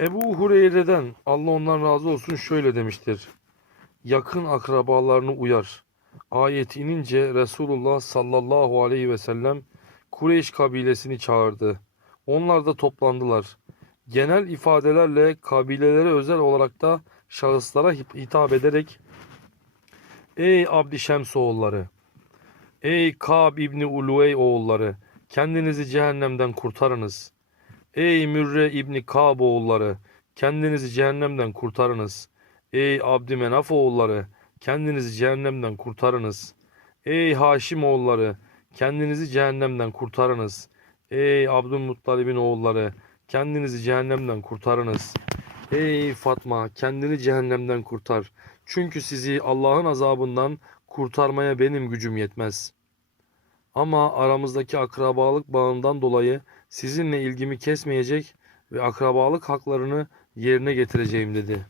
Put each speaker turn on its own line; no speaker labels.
Ebu Hureyre'den Allah ondan razı olsun şöyle demiştir. Yakın akrabalarını uyar. Ayet inince Resulullah sallallahu aleyhi ve sellem Kureyş kabilesini çağırdı. Onlar da toplandılar. Genel ifadelerle kabilelere özel olarak da şahıslara hit- hitap ederek Ey Abdişems oğulları! Ey Kab İbni Uluey oğulları! Kendinizi cehennemden kurtarınız. Ey Mürre İbni Kab oğulları! Kendinizi cehennemden kurtarınız. Ey Abdümenaf oğulları! Kendinizi cehennemden kurtarınız. Ey Haşim oğulları! Kendinizi cehennemden kurtarınız. Ey Abdülmuttalib'in oğulları! Kendinizi cehennemden kurtarınız. Ey Fatma! Kendini cehennemden kurtar. Çünkü sizi Allah'ın azabından kurtarmaya benim gücüm yetmez. Ama aramızdaki akrabalık bağından dolayı sizinle ilgimi kesmeyecek ve akrabalık haklarını yerine getireceğim dedi.